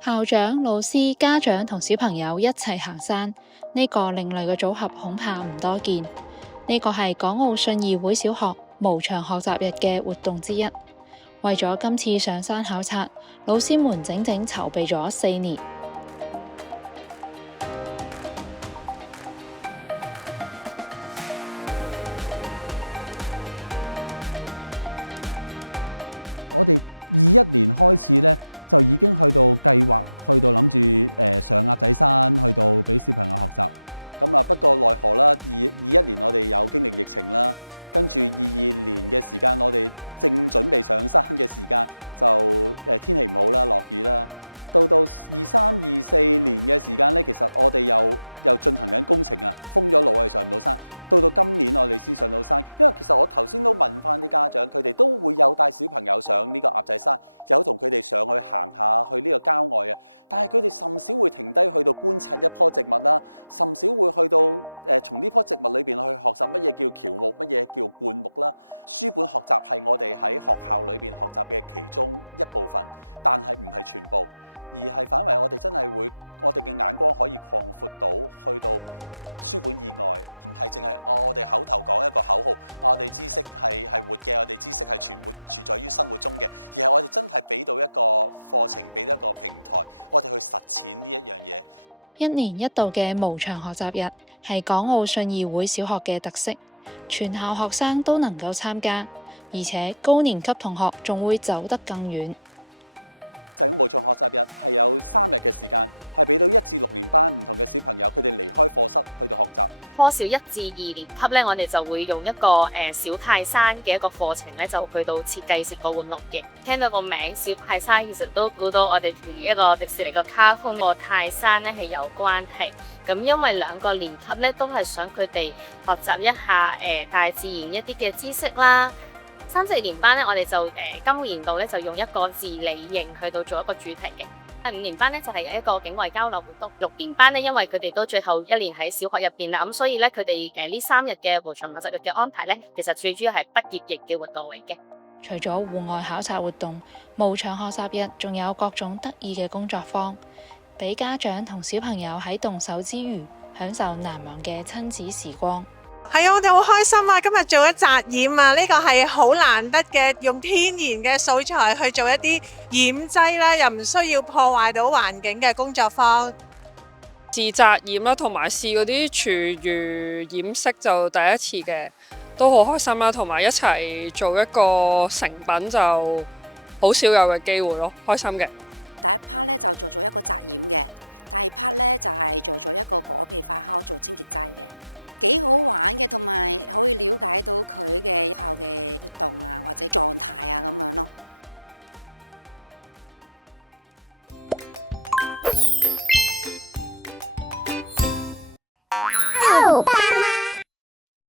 校長、老師、家長同小朋友一齊行山，呢個另類嘅組合恐怕唔多見。呢個係港澳信義會小學無牆學習日嘅活動之一。為咗今次上山考察，老師們整整籌備咗4年。我哋21年開始咧，就已經去到計劃，去到諗住上鴨仔山，去到俾小朋友學習。咁啊，不過奈何啦，21年我哋有經歷疫情啦，跟住22年嘅時間，我哋正準備上山嘅時間，就天氣唔好啦，落雨啦。到23、24年嘅時間咧，其實我哋又進行緊工程啊，封咗路我哋上唔到山。到今年我哋先上到山，因為其實我頭先都問翻啲家長，佢哋都會有帶小朋友上呢個鴨仔山，有同佢哋上去行下去呢個郊外啊。但係佢哋甚少會停低去到觀察一棵植物啦，甚少會去到從呢棵植物裏邊去學習乜嘢叫喬木，乜嘢叫灌木啦。書本學習係我哋喺學校裏邊學習嘅其中一部分，但係唔係全部，而係反為我哋真係會，我哋嘅眼光可以擴闊到去到書本以外，唔係淨係我哋口頭講一個口號，我哋知識係活嘅，我哋知識係存在於生活中嘅，而係我哋真係俾到一個課程，俾到一個平台，我哋去實踐呢一樣嘢。1年1度嘅無牆學習日係港澳信義會小學嘅特色，全校學生都能夠參加，而且高年級同學仲會走得更遠。整無牆學習日係有3日嘅時間，係俾到1至6年班唔同嘅小朋友，佢哋離開課室去到學習。科小1至2年級咧，我哋就會用一個小泰山嘅一個課程咧，就去到設計成個玩樂嘅。聽到個名小泰山，其實都估到我哋同一個迪士尼個卡通個泰山咧係有關係。咁因為2個年級咧都係想佢哋學習一下大自然一啲嘅知識啦。3、4年班咧，我哋就今個年度咧就用一個自理營去到做一個主題嘅。5年班咧就係一個境外交流活動。6年班咧，因為佢哋都最後1年喺小學入邊啦，咁所以咧佢哋呢3日嘅無牆學習日嘅安排咧，其實最主要係畢業營嘅活動嚟嘅。除咗戶外考察活動，無牆學習日仲有各種得意嘅工作坊，俾家長同小朋友喺動手之餘，享受難忘嘅親子時光。係啊，我哋好開心啊！今日做咗紮染啊，呢個係好難得嘅，用天然嘅素材去做一啲染劑啦，又唔需要破壞到環境嘅工作坊。試紮染啦，同埋試嗰啲廚餘染色就第一次嘅，都好開心啦，同埋一齊做一個成品就好少有嘅機會咯，開心嘅。第一 part 咧就做咗一個紮染嘅，第二 part 咧就係做咗一個果皮發酵做清潔劑嘅。幾好玩嘅，同埋可以了解到佢嘅學校嘅活動啊，或者狀態啊咁樣咯。